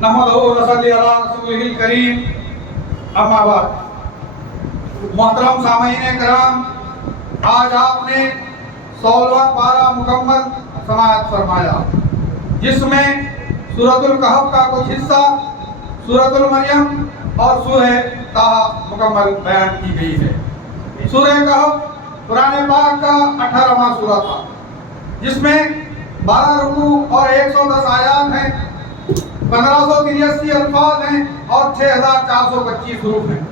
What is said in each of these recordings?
نحمدہ و نصلی علی رسولہ الکریم، اما بعد۔ محترم سامعین کرام، آج آپ نے 16واں پارہ مکمل سماعت فرمایا، جس میں سورۃ الکہف کا کچھ حصہ، سورۃ المریم اور سورہ طٰہٰ مکمل بیان کی گئی ہے۔ سورہ کہف قرآن پاک کا 18واں سورہ تھا، جس میں 12 رکوع اور 110 آیات ہیں، 1583 الفاظ ہیں اور 6425 حروف ہیں۔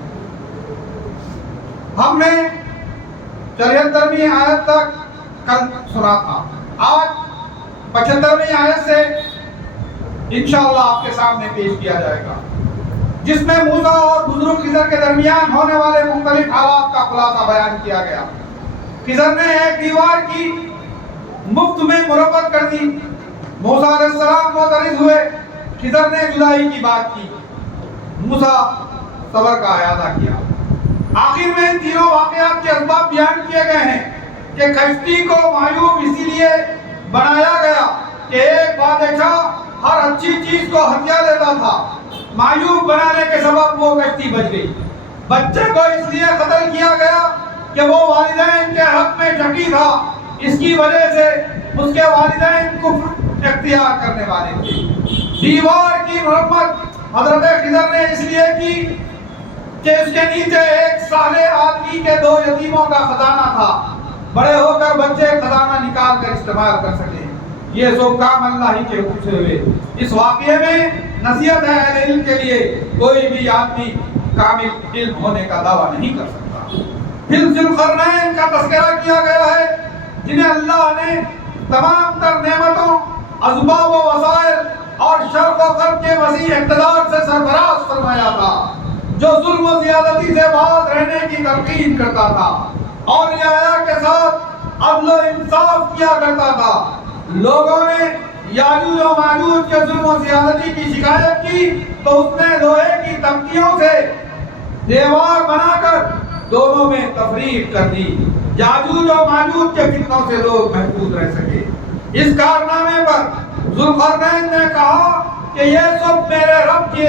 ہم نے 74ویں آیت تک کل سنا تھا۔ آج 75ویں آیت سے انشاءاللہ آپ کے سامنے پیش کیا جائے گا، جس میں موسیٰ اور بزرگ خضر کے درمیان ہونے والے مختلف حالات کا خلاصہ بیان کیا گیا۔ خضر نے ایک دیوار کی مفت میں مرمت کر دی، موسیٰ علیہ السلام معترض ہوئے، خضر نے جدائی کی بات کی، موسیٰ صبر کا اعادہ کیا۔ آخر میں ان تینوں واقعات کے اسباب بیان کیے گئے ہیں کہ کشتی کو معیوب اسی لیے بنایا گیا کہ ایک بادشاہ ہر اچھی چیز کو ہتھیا لیتا تھا۔ معیوب بنانے کے سبب وہ کشتی بچ گئی۔ بچے کو اس لیے قتل کیا گیا کہ وہ والدین کے حق میں شقی تھا، اس کی وجہ سے اس کے والدین کفر اختیار کرنے والے تھے۔ دیوار کی مرمت حضرت خضر نے اس لیے کی کہ اس کے نیچے ایک صالح آدمی کے 2 یتیموں کا خزانہ تھا، بڑے ہو کر بچے خزانہ نکال کر استعمال کر سکیں۔ یہ سب کام اللہ ہی کے حکم سے ہوئے۔ اس واقعے میں نصیحت ہے اہل علم کے لیے، کوئی بھی آدمی کامل علم ہونے کا دعویٰ نہیں کر سکتا۔ پھر ذوالقرنین کا تذکرہ کیا گیا ہے، جنہیں اللہ نے تمام تر نعمتوں، اسباب و وسائل اور شرق و غرب کے وسیع اقتدار سے سرفراز فرمایا تھا، جو ظلم و زیادتی سے باز رہنے کی تلقین کرتا تھا اور رعایا کے ساتھ عدل و انصاف کیا کرتا تھا۔ لوگوں نے یاجوج و ماجوج کے ظلم و زیادتی کی شکایت کی تو اس نے لوہے کی تختیوں سے دیوار بنا کر دونوں میں تفریق کر دی، یاجوج و ماجوج کے فتنوں سے لوگ محفوظ رہ سکے۔ اس کارنامے پر ذوالقرنین نے کہا کہ یہ سب میرے رب کی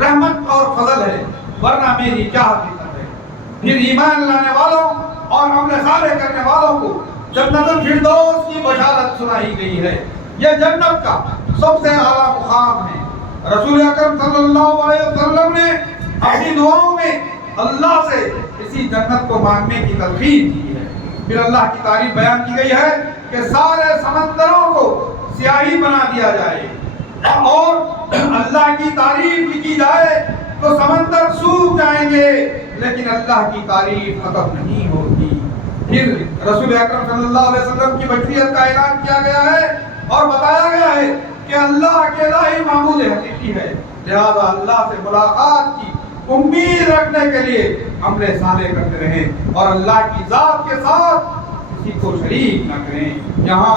رحمت اور فضل ہے، ورنہ میری چاہت ہی ہے۔ پھر ایمان لانے والوں اور عمل صالح کرنے والوں کو جنت الفردوس کی بشارت سنائی گئی ہے۔ یہ جنت کا سب سے اعلیٰ مقام ہے۔ رسول اکرم صلی اللہ علیہ وسلم نے اپنی دعاؤں میں اللہ سے اسی جنت کو مانگنے کی تلقین کی ہے۔ پھر اللہ کی تعریف بیان کی گئی ہے کہ سارے سمندروں کو سیاہی بنا دیا جائے اور اللہ کی تعریف لکھی جائے تو سمندر سوکھ جائیں گے، لیکن اللہ کی تعریف ختم نہیں ہوگی۔ پھر رسول اکرم صلی اللہ علیہ وسلم کی بشریت کا اعلان کیا گیا ہے اور بتایا گیا ہے کہ اللہ اکیلا ہی معبود حقیقی ہے، لہذا اللہ سے ملاقات کی امید رکھنے کے لیے عمل صالح کرتے رہیں اور اللہ کی ذات کے ساتھ کسی کو شریک نہ کریں۔ یہاں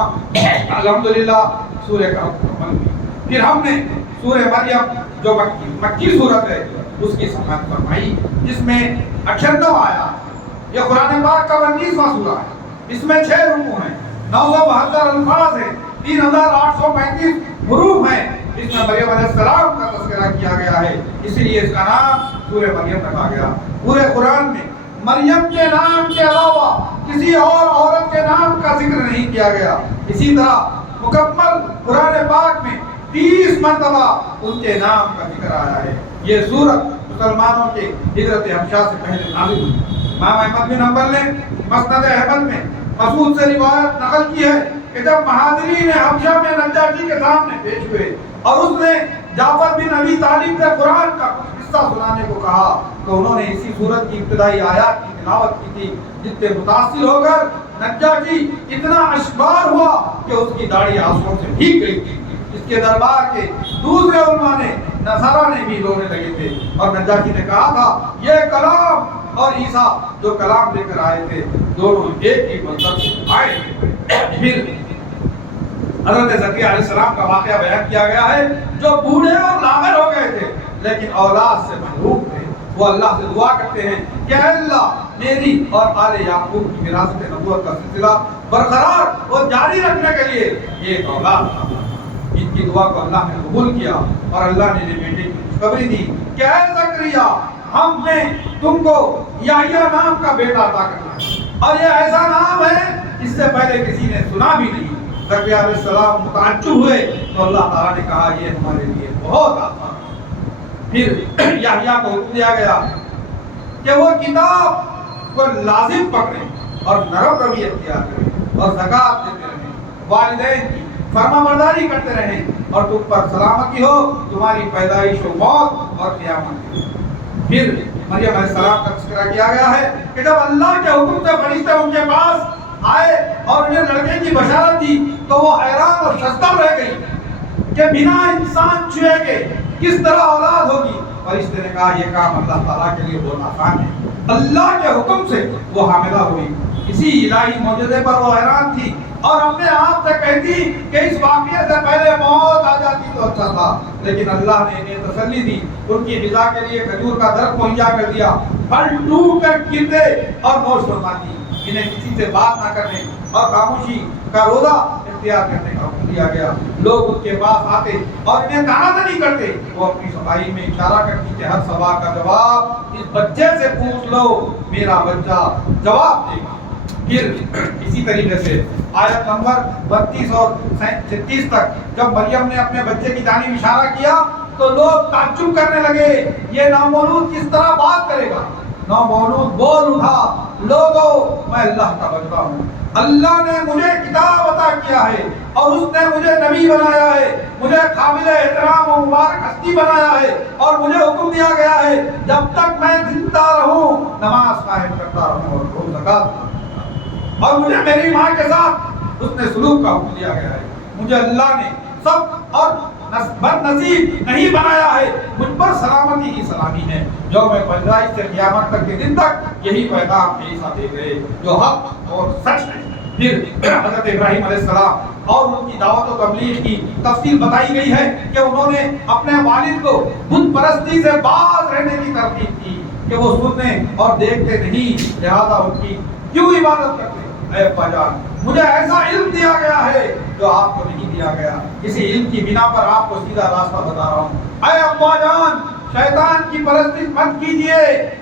الحمدللہ سورہ کہف مکمل ہوئی۔ پھر ہم نے سورہ مریم جو مکی سورت ہے اس کی سماعت فرمائی، جس میں 98 آیات۔ یہ قرآن پاک کا 19واں سورہ ہے، اس میں 6 رکوع ہیں، 972 الفاظ ہیں، 3835 حروف ہیں۔ اس میں مریم علیہ السلام کا تذکرہ کیا گیا ہے، اسی لیے اس کا نام سورہ مریم رکھا گیا۔ پورے قرآن میں مریم کے نام کے علاوہ کسی اور عورت کے نام کا ذکر نہیں کیا گیا۔ اسی طرح مکمل قرآن پاک میں 30 مرتبہ ان کے نام کا ذکر آیا ہے۔ یہ سورت مسلمانوں کے ہجرت حبشہ سے پہلے نازل ہوئی۔ امام احمد بن حنبل نے مسند احمد میں مسعود سے روایت نقل کی ہے کہ جب مہاجرین حبشہ میں نجاشی کے سامنے پیش ہوئے اور اس نے جعفر بن ابی طالب سے قرآن کا کچھ حصہ سنانے کو کہا تو انہوں نے اسی سورت کی ابتدائی آیات کی تلاوت کی تھی، جس سے متاثر ہو کر نجاشی اتنا اشبار ہوا کہ اس کی داڑھی آنسوؤں سے بھیگ گئی تھی۔ اس کے دربار کے دوسرے علماء نے، نصارہ نے بھی رونے لگے تھے اور نجاشی نے کہا تھا یہ کلام اور عیسیٰ جو کلام لے کر آئے تھے دونوں ایک ہی مطلب سے آئے تھے۔ پھر حضرت زکریا علیہ السلام کا واقعہ بیان کیا گیا ہے، جو بوڑھے اور لاغر ہو گئے تھے لیکن اولاد سے محروم تھے۔ وہ اللہ سے دعا کرتے ہیں کہ اے اللہ میری اور آل یعقوب کی وراثت نبوت کا سلسلہ برقرار اور جاری رکھنے کے لیے ایک اولاد عطا فرما۔ ان کی دعا کو اللہ نے قبول کیا اور اللہ نے بیٹے کی خوشخبری دی کہ اے زکریا ہم نے تم کو یحییٰ نام کا بیٹا عطا کرنا اور یہ ایسا نام ہے اس سے پہلے کسی نے سنا بھی نہیں۔ زکریا علیہ السلام متعجب ہوئے تو اللہ تعالیٰ نے کہا یہ ہمارے لیے بہت آسان ہے۔ پھر یحییٰ کو حکم دیا گیا کہ وہ کتاب کو لازم پکڑیں اور نرم روی اختیار کریں اور زکوٰۃ دیتے رہیں، والدین کی فرما برداری کرتے رہیں اور تم پر سلامتی ہو تمہاری پیدائش و موت اور قیامت کی۔ پھر مریم علیہ السلام کا تذکرہ کیا گیا ہے کہ جب اللہ کے حکم سے فرشتے ان کے پاس آئے اور انہیں لڑکے کی بشارت دی تو وہ حیران اور شزدم رہ گئی کہ بنا انسان چھوئے کے کس طرح اولاد ہوگی۔ فرشتے نے کہا یہ کام اللہ تعالیٰ کے لیے بہت آسان ہے۔ اللہ کے حکم سے وہ حاملہ ہوئی۔ اسی الہی معجزے پر وہ حیران تھی اور اپنے آپ سے کہتی کہ اس واقعے سے پہلے موت آ جاتی تو اچھا تھا، لیکن اللہ نے انہیں تسلی دی، ان کی غذا کے لیے کھجور کا درخت مہیا کر دیا، پھل ٹوٹ کر گرتے اور نوش فرما دی۔ انہیں کسی سے بات نہ کرنے اور خاموشی کا روزہ اختیار کرنے کا حکم دیا گیا۔ لوگ ان کے پاس آتے اور انہیں طعنہ دنی کرتے، وہ اپنی صفائی میں اشارہ کرتی کہ ہر سوال کا جواب اس بچے سے پوچھ لو، میرا بچہ جواب دے گا۔ پھر اسی طریقے سے آیت نمبر 32 اور 36 تک جب مریم نے اپنے بچے کی جانب اشارہ کیا تو لوگ تعجب کرنے لگے، یہ نامولود کس طرح بات کرے گا؟ نامولود بول اٹھا، لوگو میں اللہ کا بندہ ہوں، اللہ نے مجھے کتاب عطا کیا ہے اور اس نے مجھے نبی بنایا ہے، مجھے قابل احترام و مبارک ہستی بنایا ہے اور مجھے حکم دیا گیا ہے جب تک میں زندہ رہوں نماز قائم کرتا رہوں اور زکوٰۃ، اور مجھے میری ماں کے ساتھ اس نے سلوک کا حکم دیا گیا ہے۔ مجھے اللہ نے سب اور بد نصیب نہیں بنایا ہے، مجھ پر سلامتی کی سلامی ہے۔ جو میں پیدائش سے قیامت تک کے دن تک یہی پیغام عیسیٰ دے گئے جو حق اور سچ ہے۔ پھر حضرت ابراہیم علیہ السلام اور ان کی دعوت و تبلیغ کی تفصیل بتائی گئی ہے کہ انہوں نے اپنے والد کو بت پرستی سے باز رہنے کی ترغیب کی کہ وہ سننے اور دیکھتے نہیں، لہذا ان کی کیوں عبادت کرتے؟ اے ابا جان مجھے ایسا علم دیا گیا ہے جو آپ کو نہیں دیا گیا، اسی علم کی بنا پر آپ کو سیدھا راستہ بتا رہا ہوں۔ اے ابا جان شیطان کی پرستش مت کیجیے،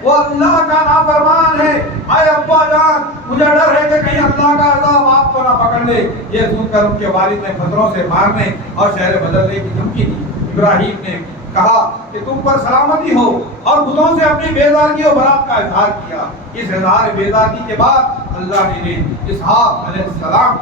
وہ اللہ کا نافرمان ہے۔ اے ابا جان مجھے ڈر ہے کہ کہیں اللہ کا عذاب آپ کو نہ پکڑ لے۔ یہ سن کر ان کے والد نے پتھروں سے مارنے اور شہر بدلنے کی دھمکی دی۔ ابراہیم نے کہا کہ تم پر سلامتی ہو اور بتوں سے اپنی بیزارگی و برات کا اظہار کیا۔ اس اظہار بیزارگی کے بعد اللہ نے انہیں اسحاق علیہ السلام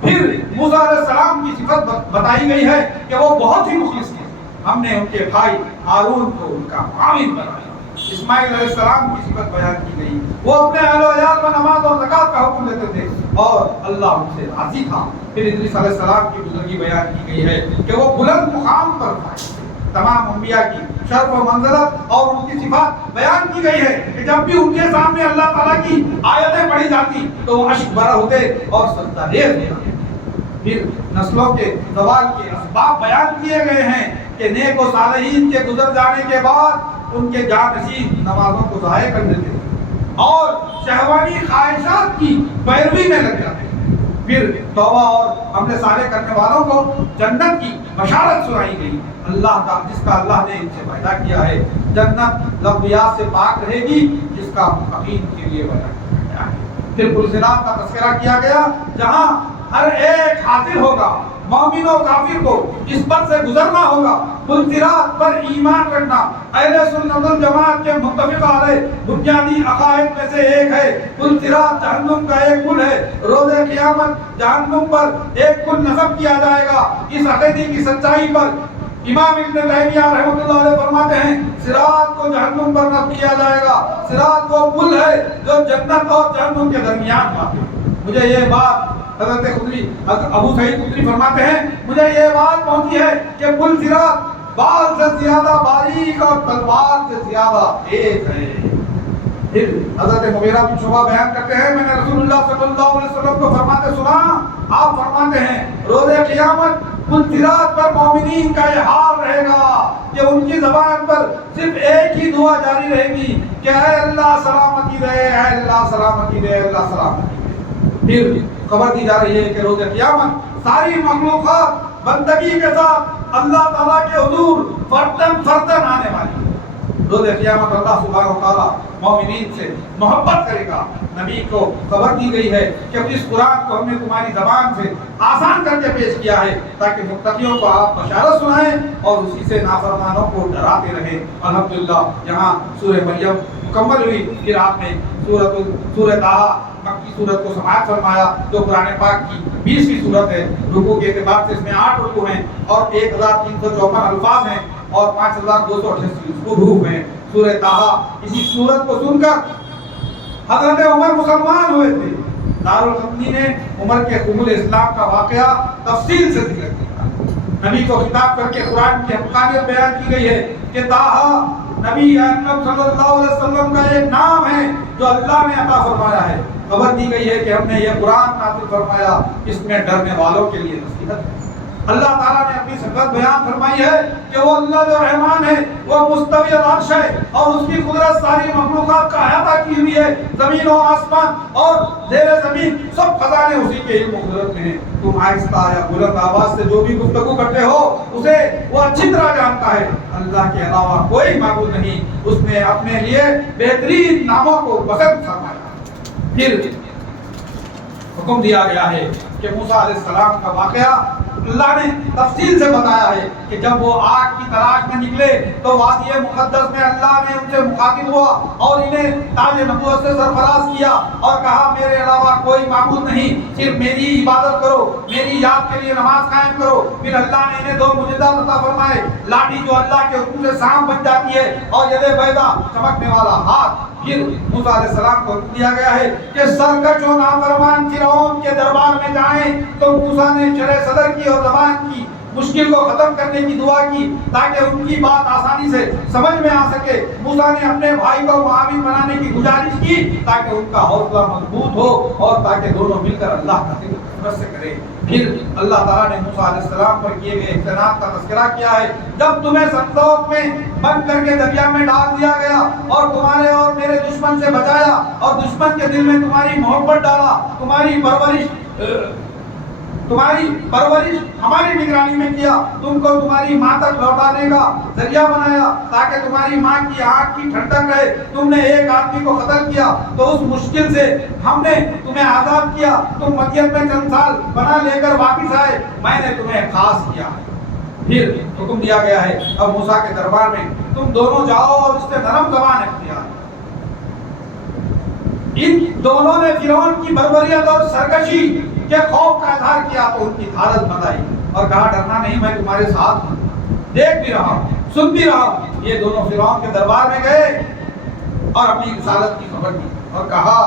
پھر موسیٰ علیہ السلام کی صفت بتائی گئی ہے کہ وہ بہت ہی مخلص تھے۔ ہم نے ان کے بھائی ہارون کو ان کا معاون بنایا۔ اسماعیل علیہ السلام کی صفت بیان کی گئی، وہ اپنے اہل و عیال کو نماز اور زکوٰۃ کا حکم دیتے تھے اور اللہ ان سے راضی تھا۔ پھر ادریس علیہ السلام کی بزرگی بیان کی گئی ہے کہ وہ بلند مقام پر تھے۔ تمام انبیاء کی شرف و منزلت اور ان کی صفات بیان کی گئی ہے کہ جب بھی ان کے سامنے اللہ تعالیٰ کی آیتیں پڑھی جاتی تو وہ اشک بھرا ہوتے اور سجدہ ریز ہو جاتے۔ پھر نسلوں کے زوال کے اسباب بیان کیے گئے ہیں کہ نیک و صالحین کے گزر جانے کے بعد ان کے جانشین نمازوں کو ضائع کر دیتے اور شہوانی خواہشات کی پیروی میں لگ جاتے۔ پھر توبہ اور عمل صالح کرنے والوں کو جنت کی بشارت سنائی گئی، اللہ کا جس کا اللہ نے ان سے پیدا کیا ہے۔ جنت لغویات سے پاک رہے گی جس کا متقین کے لیے وعدہ کیا گیا ہے۔ پھر پلسرات کا تذکرہ کیا گیا جہاں ہر ایک حاضر ہوگا، مومن و کافر کو اس پر سے گزرنا ہوگا۔ پلسرات پر ایمان رکھنا اہل سنت الجماعت کے متفق علیہ بنیادی عقائد میں سے ایک ہے۔ پلسرات جہنم کا ایک پل ہے، روز قیامت جہنم پر ایک پل نصب کیا جائے گا۔ اس عقیدے کی سچائی پر امام ابن تیمیہ رحمۃ اللہ علیہ فرماتے ہیں صراط کو جہنم پر نصب کیا جائے گا۔ صراط وہ پل ہے جو جنت اور جہنم کے درمیان واقع ہے۔ مجھے یہ بات حضرت ابو سعید خدری فرماتے ہیں مجھے یہ بات پہنچی ہے کہ پل صراط بال سے زیادہ باریک اور تلوار سے زیادہ تیز ہے۔ پھر حضرت مغیرہ بن شعبہ بیان کرتے ہیں میں نے رسول اللہ صلی اللہ علیہ وسلم کو فرماتے سنا، آپ فرماتے ہیں روز قیامت پل صراط پر مومنین کا یہ حال رہے گا کہ ان کی زبان پر صرف ایک ہی دعا جاری رہے گی کہ اے اللہ سلامتی دے، اے اللہ سلامتی دے، اے اللہ سلامتی دے۔ پھر خبر دی جا رہی ہے کہ روز قیامت ساری مخلوقات بندگی کے ساتھ اللہ تعالیٰ کے حضور فردن فردن آنے والی ہے۔ روز قیامت اللہ سبحانہ و تعالیٰ مومنین سے محبت کرے گا۔ نبی کو خبر دی گئی ہے کہ اس قرآن کو ہم نے تمہاری زبان سے آسان کر کے پیش کیا ہے تاکہ متقیوں کو آپ بشارت سنائیں اور اسی سے نافرمانوں کو ڈراتے رہیں۔ الحمدللہ یہاں سورہ مریم مکمل ہوئی، پھر آپ نے سورہ طٰہٰ مکی سورت کو سماعت فرمایا جو قرآن پاک کی 20ویں سورت ہے۔ رکوع کے اعتبار سے اس میں 8 رکوع ہیں اور 1354 الفاظ ہیں اور 5288 حروف ہیں۔ سورہ طٰہٰ اسی سورت کو سن کر حضرت عمر مسلمان ہوئے تھے۔ دارالقطنی نے عمر کے قبول اسلام کا واقعہ تفصیل سے ذکر کیا۔ نبی کو خطاب کر کے قرآن کی حقانیت بیان کی گئی ہے کہ طٰہٰ نبی اکرم صلی اللہ علیہ وسلم کا ایک نام ہے جو اللہ نے عطا فرمایا ہے۔ خبر دی گئی ہے کہ ہم نے یہ قرآن نازل فرمایا، اس میں ڈرنے والوں کے لیے نصیحت ہے۔ اللہ تعالیٰ نے اپنی صفت بیان فرمائی ہے کہ وہ اللہ جو رحمان ہے، وہ مستوی العرش ہے اور اس کی قدرت ساری مخلوقات کا احاطہ کی ہوئی ہے۔ زمین و آسمان اور زیر زمین سب خزانے اسی کے علم و قدرت میں ہیں۔ تم آہستہ یا بلند آواز سے جو بھی گفتگو کرتے ہو اسے وہ اچھی طرح جانتا ہے۔ اللہ کے علاوہ کوئی معبود نہیں، اس نے اپنے لیے بہترین ناموں کو پسند فرمایا۔ پھر حکم دیا گیا ہے کہ موسیٰ علیہ السلام کا واقعہ اللہ نے تفصیل سے بتایا ہے کہ جب وہ آگ کی تلاش میں نکلے تو وادی مقدس میں اللہ نے ان سے مخاطب ہوا اور انہیں تاج نبوت سے سرفراز کیا اور کہا میرے علاوہ کوئی معبود نہیں، صرف میری عبادت کرو، میری یاد کے لیے نماز قائم کرو۔ پھر اللہ نے انہیں 2 معجزات عطا فرمائے، لاٹھی جو اللہ کے حکم سے سانپ بن جاتی ہے اور ید بیضا چمکنے والا ہاتھ۔ پھر موسیٰ علیہ السلام کو حکم دیا گیا ہے کہ سرکش و نافرمان فرعون کے دربار میں جائیں۔ تو موسیٰ نے شرح صدر کی اور زبان کی مشکل کو ختم کرنے کی دعا کی تاکہ ان کی بات آسانی سے سمجھ میں آ سکے۔ موسیٰ نے اپنے بھائی کو معاون بنانے کی گزارش کی تاکہ ان کا حوصلہ مضبوط ہو اور تاکہ دونوں مل کر اللہ کا ذکر کثرت سے کریں۔ پھر اللہ تعالیٰ نے موسیٰ علیہ السلام پر کیے گئے احسانات کا تذکرہ کیا ہے۔ جب تمہیں صندوق میں بند کر کے دریا میں ڈال دیا گیا اور تمہارے اور میرے دشمن سے بچایا اور دشمن کے دل میں تمہاری محبت ڈالا، تمہاری پرورش ہماری نگرانی میں کیا، تم کو تمہاری ماں تک لوٹانے کا ذریعہ بنایا تاکہ تمہاری ماں کی آنکھ کی ٹھنڈک رہے۔ تم نے ایک آدمی کو قتل کیا تو اس مشکل سے ہم نے تمہیں آزاد کیا، تم مدین میں چند سال بنا لے کر واپس آئے، میں نے تمہیں خاص کیا۔ پھر حکم دیا گیا ہے اب موسیٰ کے دربار میں تم دونوں جاؤ اور اس سے نرم زبان اختیار۔ ان دونوں نے فرعون کی بربریت اور سرکشی کے خوف کا اظہار کیا تو ان کی حالت بتائی اور کہا ڈرنا نہیں، میں تمہارے ساتھ ہوں، دیکھ بھی رہا ہوں، سن بھی رہا ہوں۔ یہ دونوں فرعون کے دربار میں گئے اور اپنی رسالت کی خبر دی اور کہا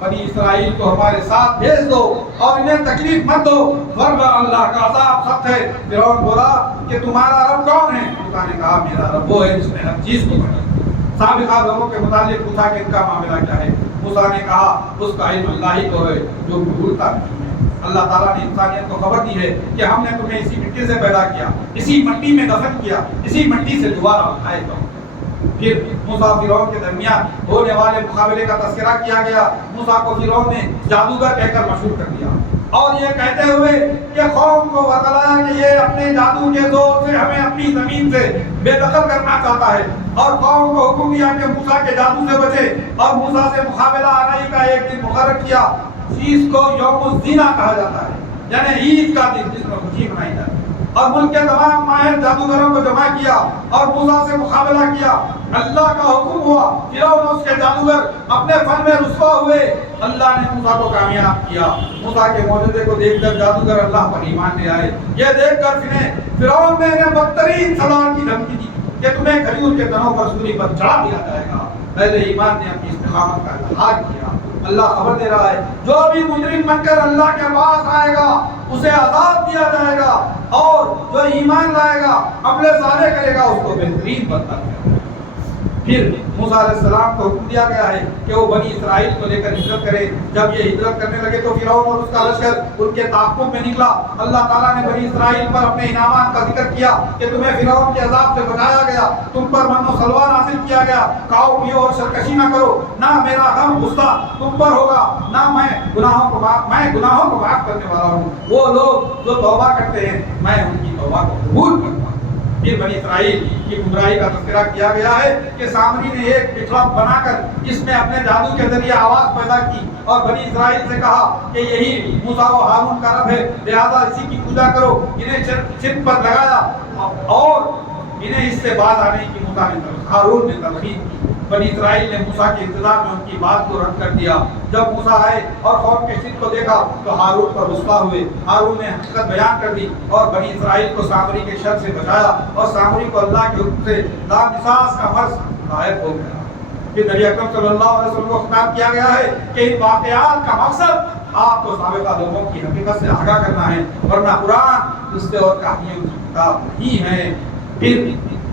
بنی اسرائیل کو ہمارے ساتھ بھیج دو اور انہیں تکلیف مت دو ورنہ اللہ کا عذاب سخت ہے۔ فرعون بولا کہ تمہارا رب کون ہے؟ موسیٰ نے کہا میرا رب وہ ہے جس نے ہر چیز کو بنایا۔ سابقہ لوگوں کے متعلق پوچھا کہ ان کا معاملہ کیا ہے؟ موسیٰ نے کہا اس کا علم اللہ ہی کو ہے جو بھولتا نہیں ہے۔ اللہ تعالیٰ نے انسانیت کو خبر دی ہے کہ ہم نے تمہیں اسی مٹی سے پیدا کیا، اسی مٹی میں دفن کیا، اسی مٹی سے دوبارہ اٹھائے گا۔ پھر موسیٰ فرعون کے درمیان ہونے والے مقابلے کا تذکرہ کیا گیا۔ موسیٰ کو فرعون نے جادوگر کہہ کر مشہور کر دیا اور یہ کہتے ہوئے کہ قوم کو بتلایا کہ یہ اپنے جادو کے زور سے ہمیں اپنی زمین سے بے دخل کرنا چاہتا ہے اور قوم کو حکم دیا کہ موسیٰ کے جادو سے بچے اور موسیٰ سے مقابلہ آرائی کا ایک دن مقرر کیا۔ اس کو یوم الزینہ کہا جاتا ہے، یعنی عید کا دن جس میں خوشی منائی جاتی ہے، اور ملک کے تمام ماہر جادوگروں کو جمع کیا اور موسیٰ سے مقابلہ کیا۔ اللہ کا حکم ہوا، فرعون اور اس کے جادوگر اپنے فن میں رسوا ہوئے۔ اللہ نے موسیٰ کو کامیاب کیا۔ موسیٰ کے معجزے کو دیکھ کر جادوگر اللہ پر ایمان لے آئے۔ یہ دیکھ کر فرعون نے انہیں بدترین سزا کی دھمکی دی کہ تمہیں کھجور کے تنوں پر سولی پر چڑھا دیا جائے گا۔ پہلے ایمان نے اپنی استقامت کا اظہار کیا۔ اللہ خبر دے رہا ہے جو بھی مجرم بن کر اللہ کے پاس آئے گا اسے عذاب دیا جائے گا اور جو ایمان لائے گا عمل صالح کرے گا اس کو بہترین بدلہ ملے گا۔ پھر موسیٰ علیہ السلام کو حکم دیا گیا ہے کہ وہ بنی اسرائیل کو لے کر ہجرت کرے. جب یہ ہجرت کرنے لگے تو فرعون اور اس کا لشکر ان کے تعاقب میں نکلا. اللہ تعالیٰ نے بنی اسرائیل پر اپنے انعامات کا ذکر کیا کہ تمہیں فرعون کے عذاب سے بچایا گیا, تم پر من و سلوہ نازل کیا گیا, کھاؤ پیو اور سرکشی نہ کرو, نہ میرا غم غصہ تم پر ہوگا, نہ میں گناہوں کو معاف کرنے والا ہوں. وہ لوگ جو توبہ کرتے ہیں میں ان کی توبہ کو قبول کرتا ہوں. پھر بنی اسرائیل کی گمراہی کا تذکرہ کیا گیا ہے کہ سامری نے ایک بچڑا بنا کر اس میں اپنے جادو کے ذریعے آواز پیدا کی اور بنی اسرائیل سے کہا کہ یہی موسیٰ و ہارون کا رب ہے, لہذا اسی کی پوجا کرو. انہیں شرک پر لگایا اور انہیں اس سے باز آنے کی ہارون نے تلقین کی. بنی اسرائیل نے موسیٰ کے انتظار میں ان کی بات کو رد کر دیا. جب موسیٰ آئے اور قوم کے شرک کو دیکھا تو ہارون پر غصہ ہوئے. ہارون نے حقیقت بیان کر دی اور بنی اسرائیل کو سامری کے شر سے بچایا اور سامری کو اللہ کے حکم سے لامساس کا مرض غائب ہو گیا. پھر نبی اکرم صلی اللہ علیہ وسلم کو خطاب کیا گیا ہے کہ ان واقعات کا مقصد آپ کو سابقہ لوگوں کی حقیقت سے آگاہ کرنا ہے, ورنہ قرآن قصے اور کہانیوں کی کتاب ہی ہے. پھر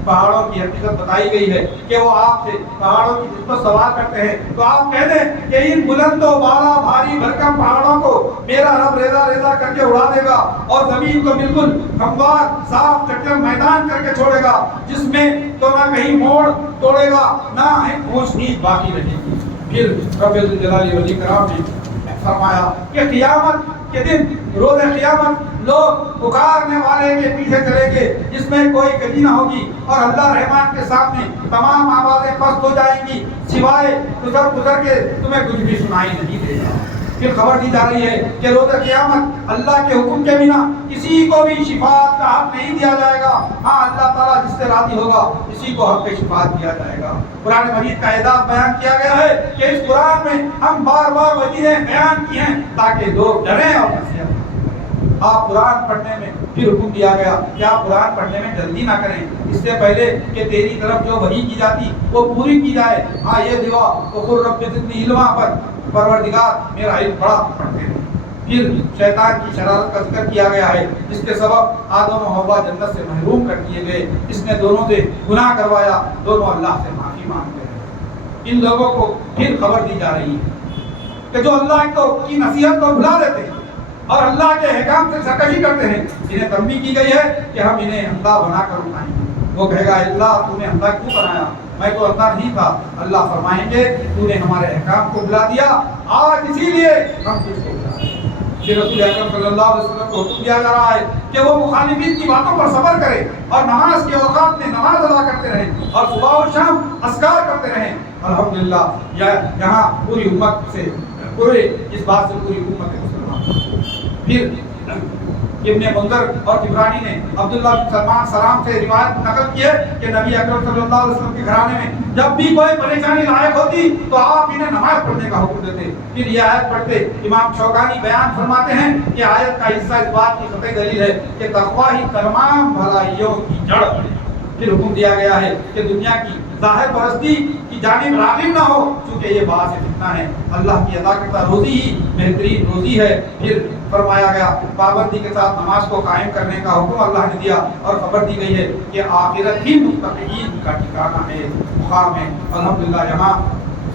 پہاڑوں کی حقیقت بتائی گئی ہے کہ وہ آپ سے پہاڑوں کی نسبت سوال کرتے ہیں تو آپ کہہ دیں کہ ان بلند و بالا بھاری بھرکم پہاڑوں کو میرا رب ریزہ ریزہ کر کے اڑا دے گا اور زمین کو بالکل ہموار صاف چٹر میدان کر کے چھوڑے گا, جس میں تو نہ کہیں موڑ توڑے گا نہ پوچھ نیچ باقی رہے گی. پھر رب الجلال والاکرام نے فرمایا کہ قیامت کے دن روز قیامت لوگ پکارنے والے کے پیچھے چلیں گے جس میں کوئی کمی نہ ہوگی اور اللہ رحمان کے سامنے تمام آوازیں پست ہو جائیں گی سوائے گزر کے تمہیں کچھ بھی سنائی نہیں دے گا. پھر خبر دی جا رہی ہے کہ روز قیامت اللہ کے حکم کے بنا کسی کو بھی شفاعت کا حق نہیں دیا جائے گا. ہاں اللہ تعالیٰ جس سے راضی ہوگا اسی کو حق شفاعت دیا جائے گا. قرآن مجید کا اعزاز بیان کیا گیا ہے کہ اس قرآن میں ہم بار بار وجیہیں بیان کی ہیں تاکہ لوگ ڈریں اور نصیحت. آپ قرآن پڑھنے میں پھر حکم دیا گیا کہ آپ قرآن پڑھنے میں جلدی نہ کریں اس سے پہلے کہ تیری طرف جو وحی کی جاتی وہ پوری کی جائے. ہاں یہ دعا وقل رب زدنی علما پر پروردگار میرا علم بڑا پڑھتے ہیں. پھر شیطان کی شرارت کا ذکر کیا گیا ہے جس کے سبب آدم و حوا جنت سے محروم کر دیے گئے. اس نے دونوں سے گناہ کروایا, دونوں اللہ سے معافی مانگتے ہیں. ان لوگوں کو پھر خبر دی جا رہی ہے کہ جو اللہ کی نصیحت کو بھلا دیتے ہیں اور اللہ کے احکام سے سرکشی کرتے ہیں, انہیں تنبیہ کی گئی ہے کہ ہم انہیں اندھا بنا کر اٹھائیں گے. وہ کہے گا اللہ تو نے اندھا کیوں بنایا, میں تو اندھا نہیں تھا. اللہ فرمائیں گے تو نے ہمارے احکام کو بھلا دیا, آج اسی لیے ہم تجھ کو بلا رہے ہیں. پھر رسول اکرم صلی اللہ علیہ وسلم کو حکم دیا جا رہا ہے کہ وہ مخالفین کی باتوں پر صبر کرے اور نماز کے اوقات میں نماز ادا کرتے رہیں اور صبح و شام اذکار کرتے رہیں. الحمدللہ یہاں پوری امت سے پورے اس بات سے پوری امت مسلمان. پھر ابن منذر اور طبرانی نے عبداللہ بن سلمان سلام سے روایت نقل کی ہے کہ نبی اکرم صلی اللہ علیہ وسلم کے گھرانے میں جب بھی کوئی پریشانی لاحق ہوتی تو آپ انہیں نماز پڑھنے کا حکم دیتے. پھر یہ آیت پڑھتے. امام شوکانی بیان فرماتے ہیں کہ آیت کا حصہ اس بات کی قطعی دلیل ہے کہ تقویٰ ہی تمام بھلائیوں کی جڑ ہے. پھر حکم دیا گیا ہے کہ دنیا کی ظاہر پرستی کی جانب راغب نہ ہو چونکہ یہ باعث فتنہ ہے. اللہ کی ادا کرتا روزی ہی بہترین روزی ہے. پھر فرمایا گیا پابندی کے ساتھ نماز کو قائم کرنے کا حکم اللہ نے دیا اور خبر دی گئی ہے کہ آخرت ہی متقین کا ٹھکانہ ہے, مقام ہے. الحمدللہ یہاں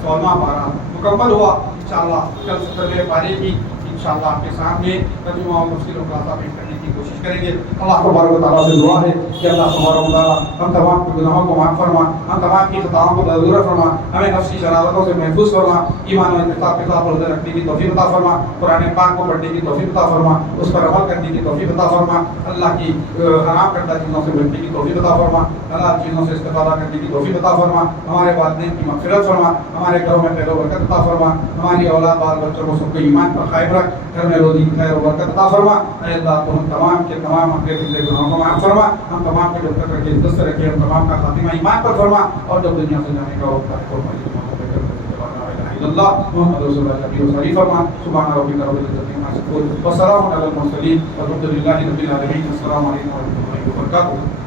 16واں پارہ مکمل ہوا. انشاءاللہ کل 17ویں پارے کی انشاءاللہ آپ کے سامنے ترجمہ اور تفسیر و خلاصہ پیش کرنے کی کوشش کریں گے. اللہ تبارک و تعالیٰ سے دعا ہے کہ اللہ تبارک و تعالیٰ ہم تمام کے گناہوں کو معاف فرما, ہم تمام کی خطاؤں کو درگزر فرما, ہمیں نفسی شرارتوں سے محفوظ فرما, ایمان و اعتقاد کے ساتھ روزے رکھنے کی توفیق عطا فرما, قرآن پاک کو پڑھنے کی توفیق عطا فرما, اس پر عمل کرنے کی توفیق عطا فرما, اللہ کی حرام کردہ چیزوں سے بچنے کی توفیق عطا فرما, حلال چیزوں سے استفادہ کرنے کی توفیق عطا فرما, ہمارے والدین کی مغفرت فرما, ہمارے گھروں میں خیر و برکت عطا فرما, ہماری اولاد بال بچوں کو سب کو ایمان پر قائم رکھ, گھر میں روزی خیر و برکت عطا فرما. اے اللہ تو ہم تمام کے تمام اپنے پچھلے گناہوں کو معاف فرما, ہم تمام کے جب تک رکھے عزت سے رکھے, ہم تمام کا خاتمہ ایمان پر فرما, اور جب دنیا سے جانے کا وقت ہے اللہ محمد رسول اللہ نبی و صلی فرما. سبحان ربک رب العزت عما یصفون وسلام علی المرسلین والحمد للہ رب العالمین. السلام علیکم و رحمۃ اللہ وبرکاتہ.